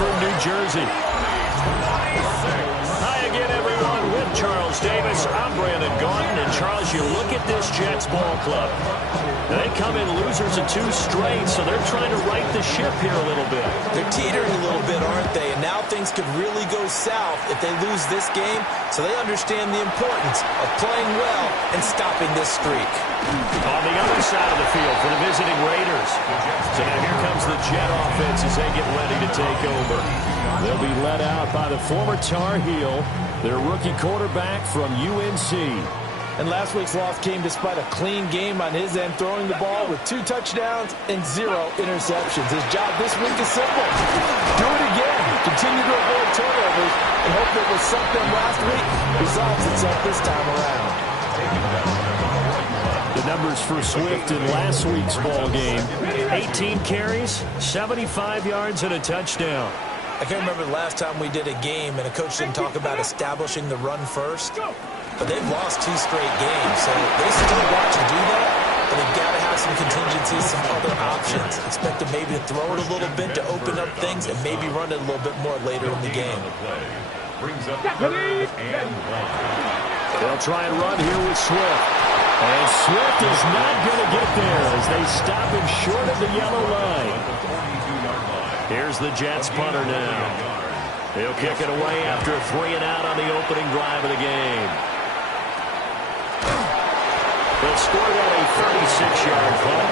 from New Jersey. Hi again, everyone. With Charles Davis, I'm Brandon Gordon. And, Charles, you look at this Jets ball club. They come in losers of 2 straight, so they're trying to right the ship here a little bit. They're teetering a little bit, aren't they? And now things could really go south if they lose this game, so they understand the importance of playing well and stopping this streak. On the other side of the field for the visiting Raiders. So now here comes the Jet offense as they get ready to take over. They'll be led out by the former Tar Heel, their rookie quarterback from UNC. And last week's loss came despite a clean game on his end, throwing the ball with 2 touchdowns and 0 interceptions. His job this week is simple. Do it again. Continue to avoid turnovers and hope that what sunk them last week resolves itself this time around. The numbers for Swift in last week's ball game: 18 carries, 75 yards, and a touchdown. I can't remember the last time we did a game and a coach didn't talk about establishing the run first. But they've lost 2 straight games, so they still want to do that, but they've got to have some contingencies, some other options. Expect them maybe to throw it a little bit to open up things and maybe run it a little bit more later in the game. They'll try and run here with Swift. And Swift is not going to get there as they stop him short of the yellow line. Here's the Jets punter now. He'll kick it away after a 3-and-out on the opening drive of the game. They'll score that a 36-yard punt.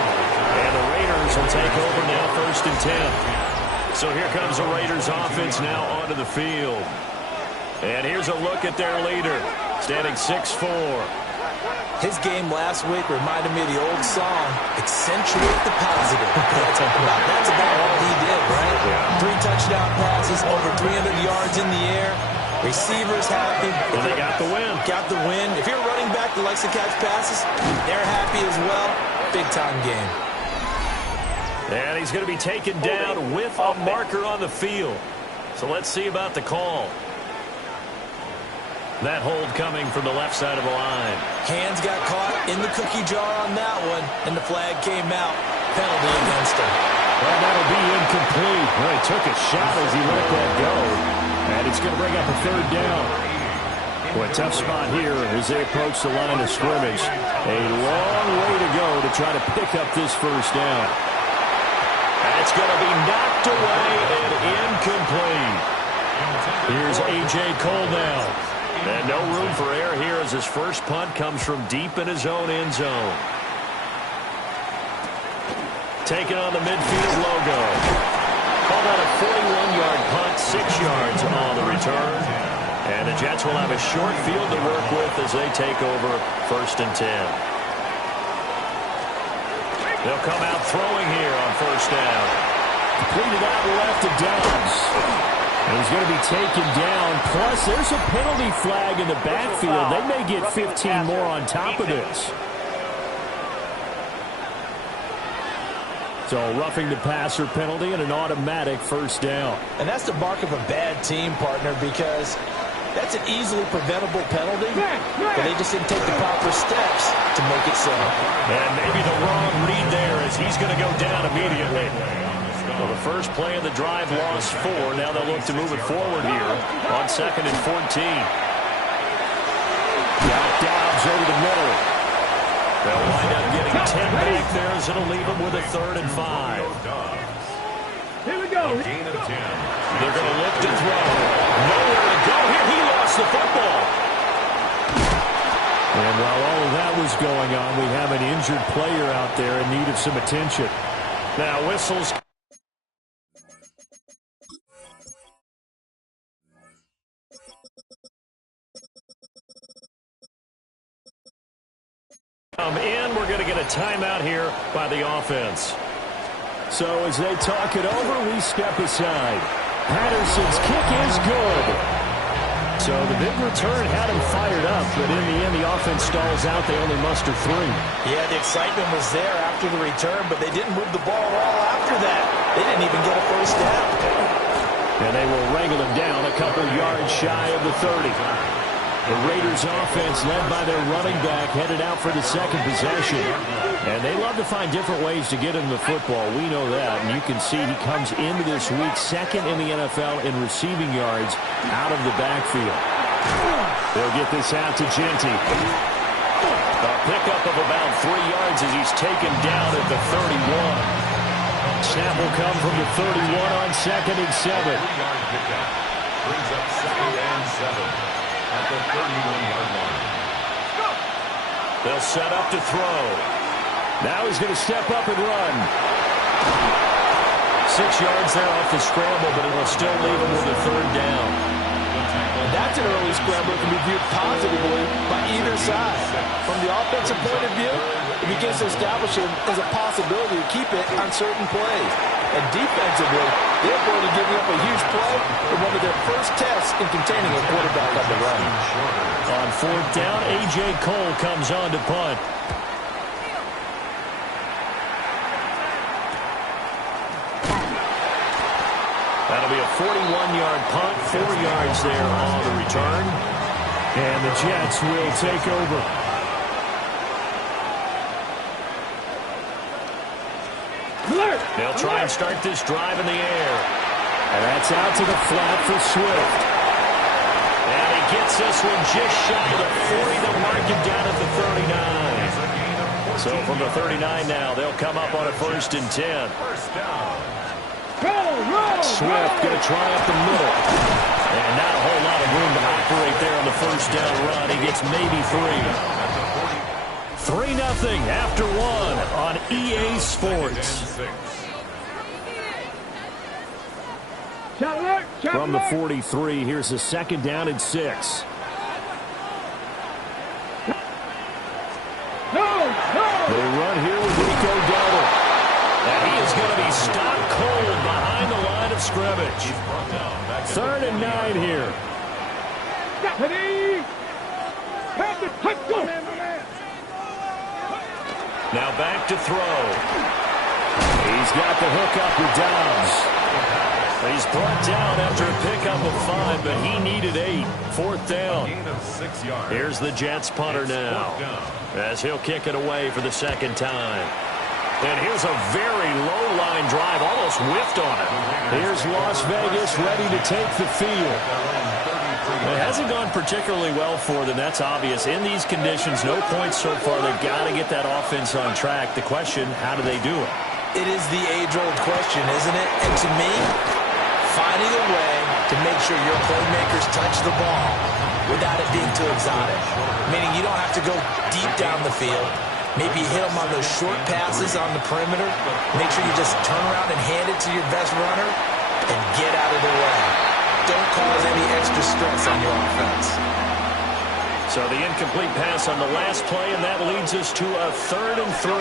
And the Raiders will take over now 1st and 10. So here comes the Raiders offense now onto the field. And here's a look at their leader, standing 6'4". His game last week reminded me of the old song, Accentuate the Positive. That's about all he did, right? Yeah. 3 touchdown passes, over 300 yards in the air. Receivers happy. And they got the win. Got the win. If you're a running back that likes to catch passes, they're happy as well. Big-time game. And he's going to be taken down with a marker on the field. So let's see about the call. That hold coming from the left side of the line. Hands got caught in the cookie jar on that one, and the flag came out. Penalty against him. Well, that'll be incomplete. Well, he took a shot as he let that go. And it's going to bring up a 3rd down. Well, a tough spot here as they approach the line of scrimmage. A long way to go to try to pick up this 1st down. That's going to be knocked away and incomplete. Here's A.J. Cole now. And no room for error here as his first punt comes from deep in his own end zone. Taking on the midfield logo. Called out a 41-yard punt, 6 yards on the return. And the Jets will have a short field to work with as they take over 1st and 10. They'll come out throwing here on 1st down. Completed out left to Downs. And he's going to be taken down. Plus, there's a penalty flag in the backfield. They may get 15 more on top of this. So, roughing the passer penalty and an automatic 1st down. And that's the mark of a bad team, partner, because that's an easily preventable penalty, but they just didn't take the proper steps to make it so. And maybe the wrong read there as he's going to go down immediately. Well, the first play of the drive lost 4. Now they'll look to move it forward here on 2nd and 14. Got Dobbs over the middle. They'll wind up getting 10 back there as it'll leave them with a 3rd and 5. Here we go. They're going to look to throw. Nowhere to go here. He lost the football. And while all of that was going on, we have an injured player out there in need of some attention. Now whistles. In, we're going to get a timeout here by the offense. So as they talk it over, we step aside. Patterson's kick is good. So the big return had him fired up, but in the end, the offense stalls out. They only muster 3. Yeah, the excitement was there after the return, but they didn't move the ball at all after that. They didn't even get a 1st down. And they will wrangle him down a couple yards shy of the 30. The Raiders offense led by their running back headed out for the second possession. And they love to find different ways to get him the football. We know that. And you can see he comes into this week second in the NFL in receiving yards out of the backfield. They'll get this out to Genty. A pickup of about 3 yards as he's taken down at the 31. Snap will come from the 31 on 2nd and 7. Brings up 2nd and 7 at the 31-yard line. They'll set up to throw. Now he's going to step up and run. 6 yards there off the scramble, but it will still leave him with a 3rd down. And that's an early scramble that can be viewed positively by either side. From the offensive point of view, it begins to establish it as a possibility to keep it on certain plays. And defensively, they're going to give up a huge play in one of their first tests in containing a quarterback on the run. On 4th down, A.J. Cole comes on to punt. That'll be a 41-yard punt, 4 yards there on the return. And the Jets will take over. They'll try and start this drive in the air. And that's out to the flat for Swift. And he gets this one just shy of the 40. They'll mark him down at the 39. So from the 39 now, they'll come up on a 1st and 10. Swift going to try up the middle. And not a whole lot of room to operate there on the 1st down run. He gets maybe 3. 3-0 after 1 on EA Sports. From the 43, here's a 2nd down and 6. They run here with Rico Dowdle. And he is going to be stopped cold behind the line of scrimmage. 3rd and 9 here. Now back to throw. He's got the hook up with Dobbs. He's brought down after a pickup of 5, but he needed 8. 4th down. Here's the Jets punter now, as he'll kick it away for the 2nd time. And here's a very low-line drive, almost whiffed on it. Here's Las Vegas ready to take the field. It hasn't gone particularly well for them, that's obvious. In these conditions, no points so far. They've got to get that offense on track. The question, how do they do it? It is the age-old question, isn't it? And to me, finding a way to make sure your playmakers touch the ball without it being too exotic. Meaning you don't have to go deep down the field. Maybe hit them on those short passes on the perimeter. Make sure you just turn around and hand it to your best runner and get out of the way. Don't cause any extra stress on your offense. So the incomplete pass on the last play, and that leads us to a 3rd and 3.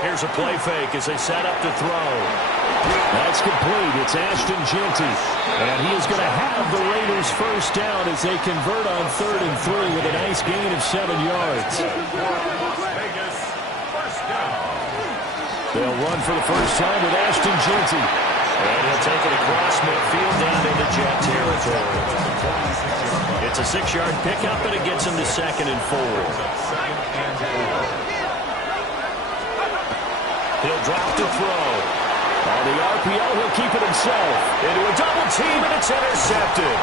Here's a play fake as they set up to throw. That's complete. It's Ashton Genty. And he is going to have the Raiders 1st down as they convert on 3rd and 3 with a nice gain of 7 yards. They'll run for the first time with Ashton Genty. And he'll take it across midfield down into Jet territory. It's a 6-yard pickup, and it gets him to 2nd and 4. He'll drop to throw. On the RPO, he'll keep it himself. Into a double team, and it's intercepted.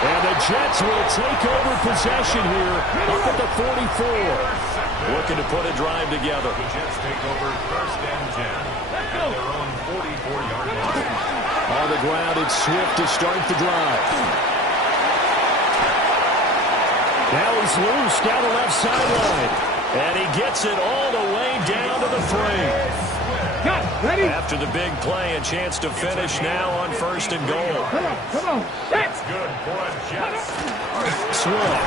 And the Jets will take over possession here up at the 44. Looking to put a drive together. The Jets take over 1st and 10 at their own 44-yard line. On the ground, it's Swift to start the drive. Now he's loose down the left sideline. And he gets it all the way down to the 3. Ready? After the big play, a chance to finish now on 1st and goal. Come on. That's good for a Jets. Swift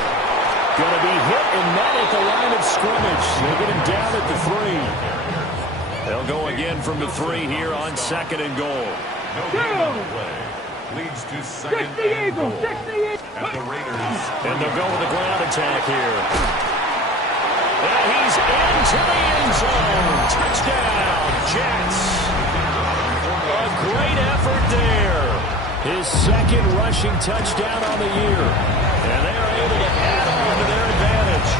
going to be hit and met at the line of scrimmage. They get him down at the 3. They'll go again from the 3 here on 2nd and goal. No gain on the play. Leads to 2nd and goal at the Raiders. And they'll go with a ground attack here. And he's into the end zone. Touchdown, Jets. A great effort there. His second rushing touchdown on the year. And they are able to add on to their advantage.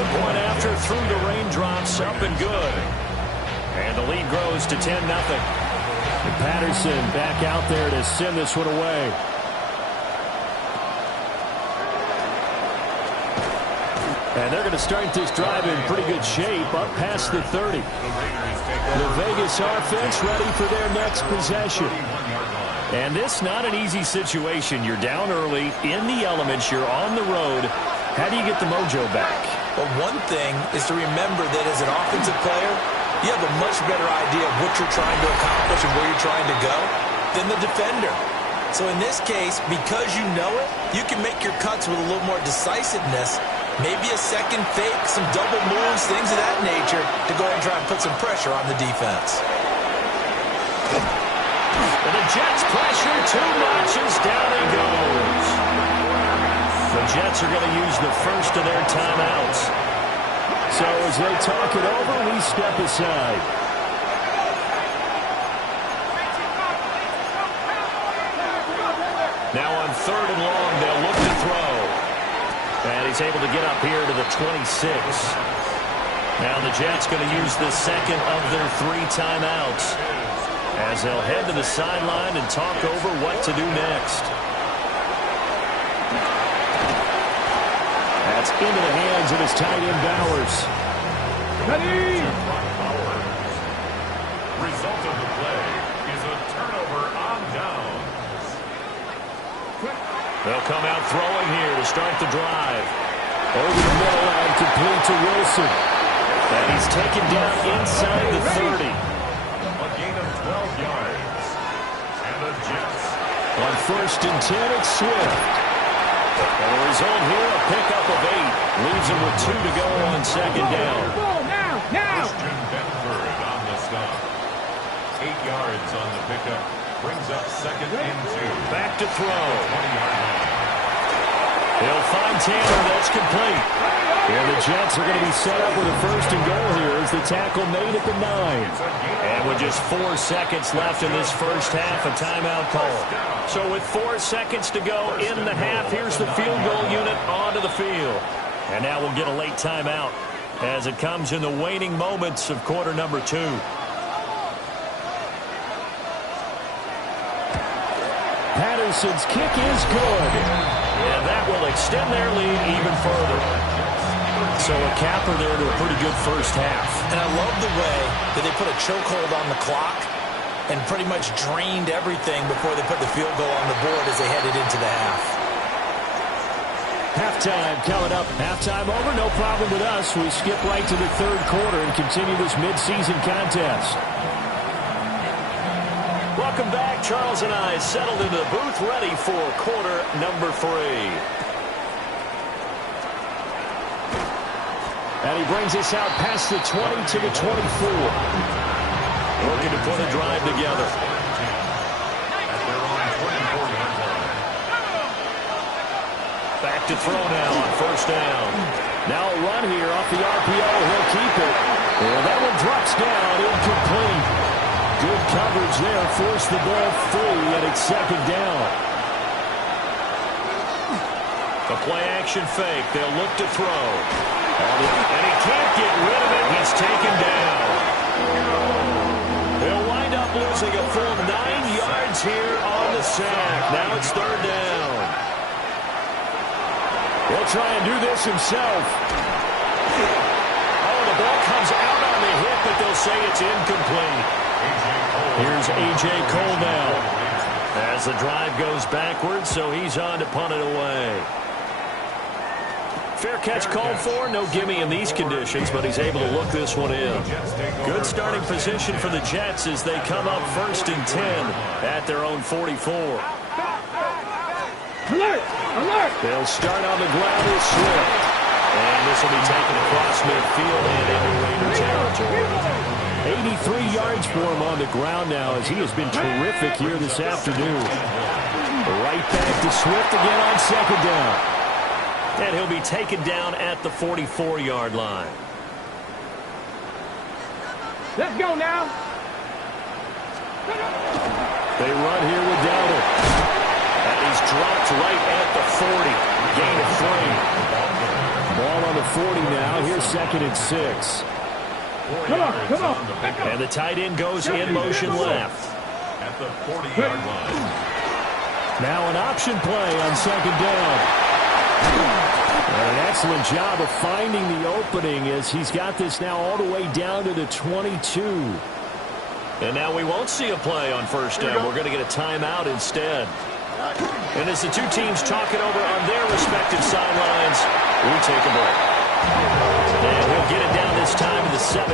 The point after through the raindrops, up and good. And the lead grows to 10-0. Patterson back out there to send this one away. And they're going to start this drive in pretty good shape, up past the 30. The Vegas offense ready for their next possession. And this not an easy situation. You're down early, in the elements, you're on the road. How do you get the mojo back? Well, one thing is to remember that as an offensive player, you have a much better idea of what you're trying to accomplish and where you're trying to go than the defender. So in this case, because you know it, you can make your cuts with a little more decisiveness. Maybe a second fake, some double moves, things of that nature to go ahead and try and put some pressure on the defense. And the Jets pressure, 2 notches, down he goes. The Jets are going to use the first of their timeouts. So as they talk it over, we step aside. Now on 3rd and long, they'll look to throw. And he's able to get up here to the 26. Now the Jets going to use the second of their 3 timeouts as they'll head to the sideline and talk over what to do next. That's into the hands of his tight end Bowers. Ready! Result of the play is a turnover on downs. They'll come out throwing here to start the drive. Over the middle and complete to Wilson. And he's taken down inside the 30. A gain of 12 yards. And the Jets. On 1st and 10, it's Swift. And the result here, a pickup of 8. Leaves him with 2 to go on 2nd down. Now! Christian Benford on the stop. 8 yards on the pickup. Brings up 2nd and 2. Back to throw. 20-yard line. He'll find Tanner. That's complete. And the Jets are going to be set up with a 1st and goal here as the tackle made at the 9. And with just 4 seconds left in this first half, a timeout call. So with 4 seconds to go in the half, here's the field goal unit onto the field. And now we'll get a late timeout as it comes in the waning moments of quarter number 2. Patterson's kick is good. And that will extend their lead even further. So a capper there to a pretty good first half. And I love the way that they put a chokehold on the clock and pretty much drained everything before they put the field goal on the board as they headed into the half. Halftime coming up. Halftime over, no problem with us. We skip right to the 3rd quarter and continue this midseason contest. Welcome back. Charles and I settled into the booth ready for quarter number 3. And he brings us out past the 20 to the 24. Looking to put a drive together. Back to throw now on 1st down. Now a run here off the RPO. He'll keep it. And that one drops down, incomplete. Good coverage there. Forced the ball free, and it's 2nd down. The play-action fake. They'll look to throw. And he can't get rid of it. He's taken down. He'll wind up losing a full 9 yards here on the sack. Now it's 3rd down. He'll try and do this himself. Oh, the ball comes out on the hit, but they'll say it's incomplete. Here's A.J. Cole now. As the drive goes backwards, so he's on to punt it away. Fair catch called for. No gimme in these conditions, but he's able to look this one in. Good starting position for the Jets as they come up 1st and 10 at their own 44. Alert! Alert! They'll start on the ground with Swift. And this will be taken across midfield and into Raider territory. 83 yards for him on the ground now as he has been terrific here this afternoon. Right back to Swift again on 2nd down. And he'll be taken down at the 44-yard line. Let's go now. They run here with Dowdle. And he's dropped right at the 40. Gain of 3. Ball on the 40 now. Here's 2nd and 6. Come on. And the tight end goes in motion left. At the 40-yard line. Now an option play on 2nd down. And an excellent job of finding the opening as he's got this now all the way down to the 22. And now we won't see a play on 1st down. We're going to get a timeout instead. And as the two teams talk it over on their respective sidelines, we take a break. And he'll get it down this time to the 17.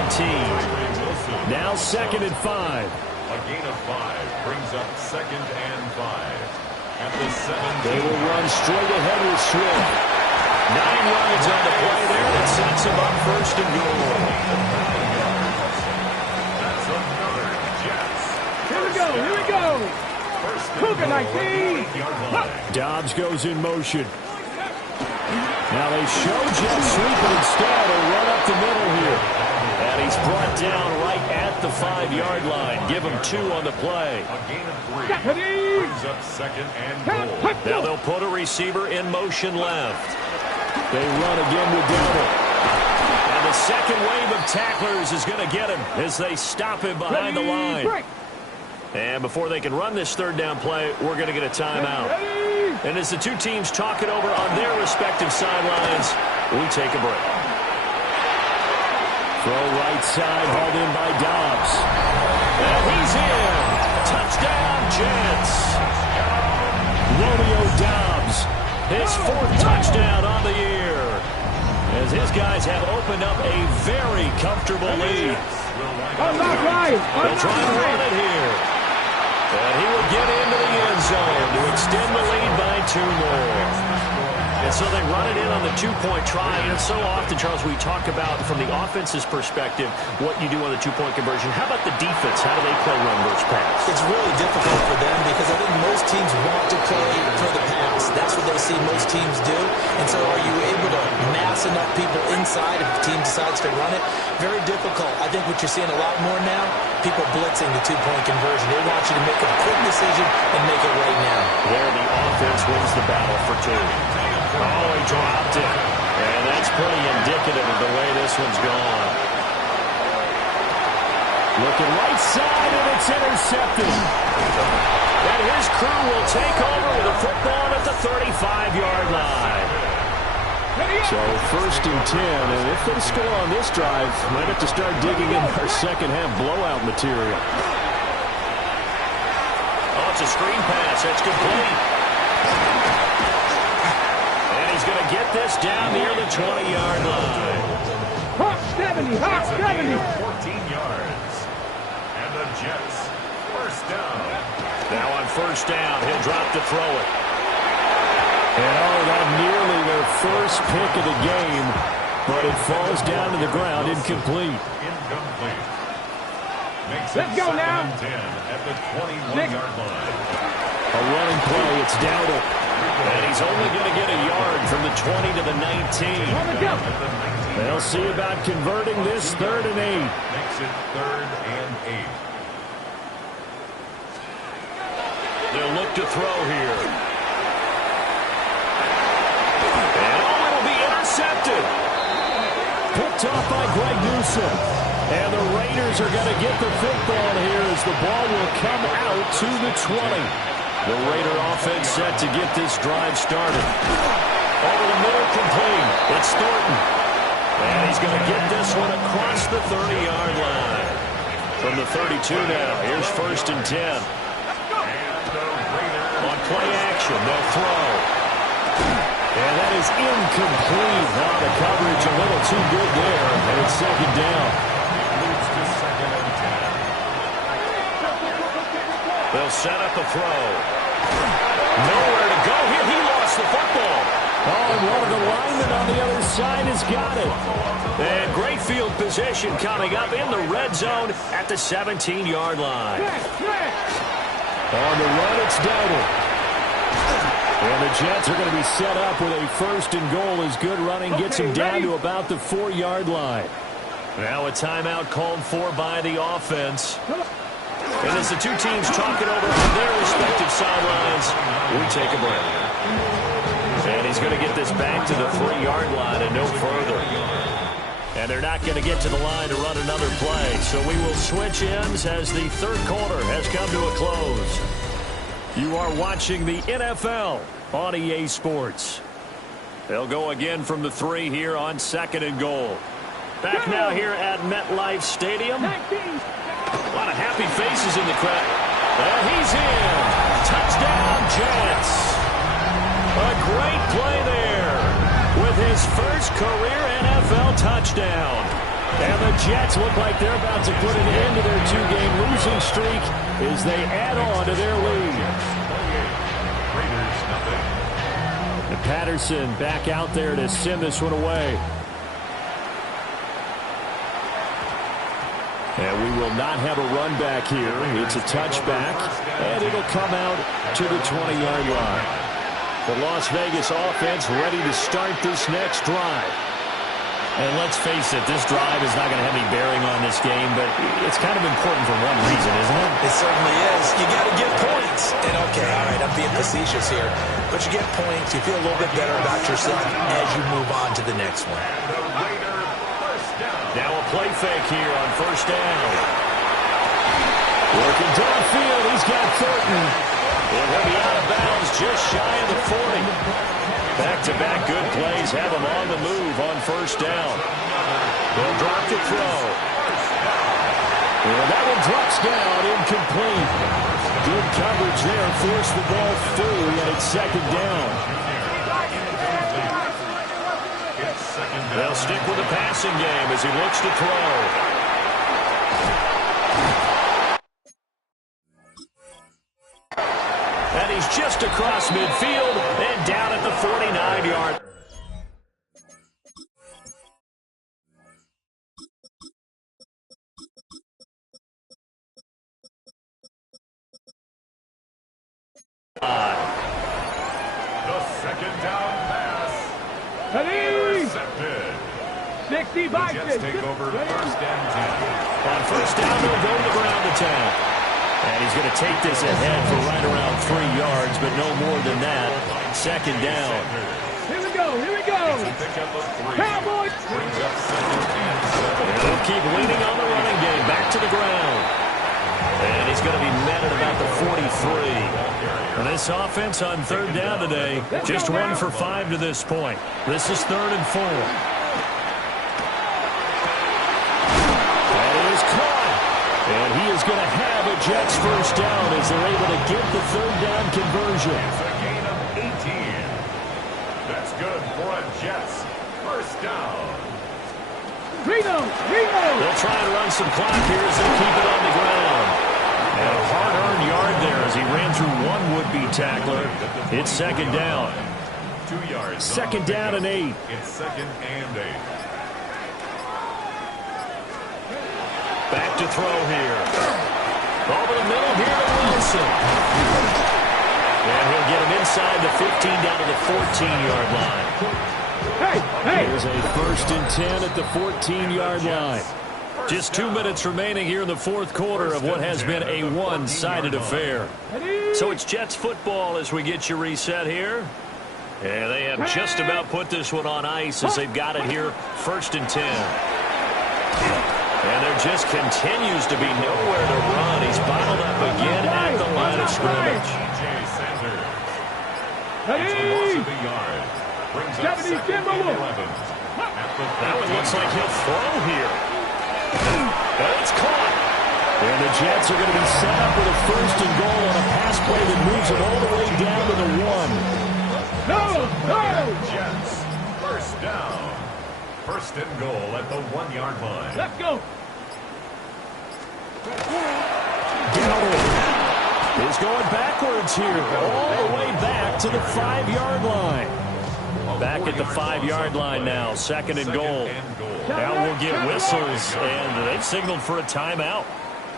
Now 2nd and 5. A gain of 5 brings up 2nd and 5. At the 17. They will run straight ahead with Swift. 9 yards on the play there. That sets him up 1st and goal. That's another Jets. Here we go. Cougar 19. Dobbs goes in motion. Now they show jet sweep, but instead a run up the middle here. And he's brought down right at the 5-yard line. Give him 2 on the play. A gain of 3 brings up 2nd and goal. Now they'll put a receiver in motion left. They run again with Dowdle. And the second wave of tacklers is going to get him as they stop him behind the line. And before they can run this 3rd down play, we're going to get a timeout. And as the two teams talk it over on their respective sidelines, we take a break. Throw right side, hauled in by Dobbs. And he's in. Touchdown, Jets. Romeo Dobbs, his 4th touchdown on the year. As his guys have opened up a very comfortable lead. They'll try to run it here. And he will get into the end zone to extend the lead by 2 more. And so they run it in on the 2-point try. And so often, Charles, we talk about from the offense's perspective what you do on the 2-point conversion. How about the defense? How do they play run versus pass? It's really difficult for them because I think most teams want to play for the pass. That's what they see most teams do. And so are you able to mass enough people inside if the team decides to run it? Very difficult. I think what you're seeing a lot more now, people blitzing the 2-point conversion. They want you to make a quick decision and make it right now. There the offense wins the battle for 2. Oh, he dropped it. And that's pretty indicative of the way this one's gone. Looking right side, and it's intercepted. And his crew will take over with a football at the 35-yard line. So 1st and 10, and if they score on this drive, might have to start digging in our second-half blowout material. Oh, it's a screen pass. That's complete. He's going to get this down near the 20-yard line. Hawk 70, Hawk 70. 14 yards. And the Jets, 1st down. Now on 1st down, he'll drop to throw it. And oh, that nearly their first pick of the game, but it falls down to the ground, incomplete. Incomplete. Makes Let's it go 2nd now. and 10 at the 21-yard line. A running play, it's Dowdle. And he's only going to get a yard from the 20 to the 19. They'll see about converting this 3rd and 8. Makes it 3rd and 8. They'll look to throw here. And oh, it'll be intercepted. Picked off by Greg Newsome. And the Raiders are going to get the football here as the ball will come out to the 20. The Raider offense set to get this drive started. Over the middle, complete. It's Thornton. And he's going to get this one across the 30-yard line. From the 32 now, here's 1st and 10. On play action, they'll throw. And that is incomplete. Now the coverage a little too good there. And it's 2nd down. Moves to 2nd and 10. They'll set up a throw. Nowhere to go here. He lost the football. Oh, and one of the linemen on the other side has got it. And great field position coming up in the red zone at the 17-yard line. On the run, it's Dowdle. And the Jets are going to be set up with a 1st and goal as good running gets him down to about the 4-yard line. Now a timeout called for by the offense. And as the two teams talk it over on their respective sidelines, we take a break. And he's going to get this back to the 3-yard line and no further. And they're not going to get to the line to run another play. So we will switch ends as the third quarter has come to a close. You are watching the NFL on EA Sports. They'll go again from the 3 here on 2nd and goal. Back now here at MetLife Stadium. A lot of happy faces in the crowd. And he's in. Touchdown, Jets. A great play there with his first career NFL touchdown. And the Jets look like they're about to put an end to their 2-game losing streak as they add on to their lead. And Patterson back out there to send this one away. And we will not have a run back here. It's a touchback, and it'll come out to the 20-yard line. The Las Vegas offense ready to start this next drive. And let's face it, this drive is not going to have any bearing on this game, but it's kind of important for one reason, isn't it? It certainly is. You got to get points. And okay, all right, I'm being facetious here, but you get points, you feel a little bit better about yourself as you move on to the next one. Now a play fake here on first down. Working downfield, he's got Thornton. He'll be out of bounds just shy of the 40. Back-to-back good plays have him on the move on first down. They'll drop to throw. And that one drops down, incomplete. Good coverage there, forced the ball through, and it's 2nd down. They'll stick with the passing game as he looks to throw. And he's just across midfield and down at the 49-yard. The 2nd down pass. Intercepted. 60 by 6. Jets take over 1st and 10. On first down, they'll go to the ground attack. And he's going to take this ahead for right around 3 yards, but no more than that. 2nd down. Here we go, here we go. Cowboys. And they'll keep leaning on the running game. Back to the ground. And he's going to be met at about the 43. And this offense on 3rd down today, just 1 for 5 to this point. This is 3rd and 4. That is caught. And he is going to have a Jets first down as they're able to get the 3rd down conversion. It's a gain of 18. That's good for a Jets first down. Reno. They'll try and run some clock here as they keep it on the ground. And a hard-earned yard there as he ran through one would-be tackler. It's 2nd down. 2 yards. 2nd down and 8. It's 2nd and 8. Back to throw here. Over the middle here to Wilson. And he'll get him inside the 15 down to the 14-yard line. Hey. Here's a 1st and 10 at the 14-yard line. Just 2 minutes remaining here in the 4th quarter of what has been a one-sided affair. So it's Jets football as we get you reset here. And they have just about put this one on ice as they've got it here 1st and 10. And there just continues to be nowhere to run. He's bottled up again at the line of scrimmage. That one looks like he'll throw here. And it's caught. And the Jets are going to be set up with a 1st and goal on a pass play that moves them all the way down to the 1. No. Jets first down. 1st and goal at the 1-yard line. Let's go. Galloway is going backwards here, all the way back to the 5-yard line. Back at the 5-yard line now, 2nd and goal. Now we'll get whistles, and they've signaled for a timeout.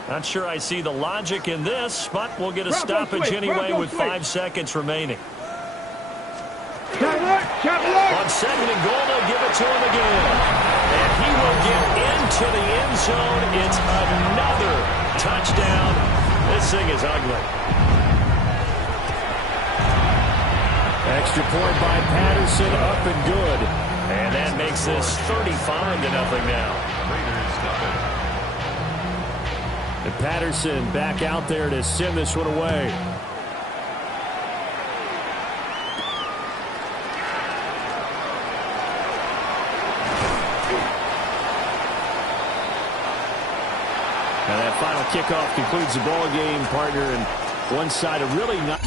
Not sure I see the logic in this, but we'll get a stoppage anyway with 5 seconds remaining. On 2nd and goal, they'll give it to him again. And he will get into the end zone. It's another touchdown passing is ugly. Extra point by Patterson, up and good. And that makes this 35-0 now. Raiders nothing. And Patterson back out there to send this one away. And that final kickoff concludes the ball game, partner, and one side of really not...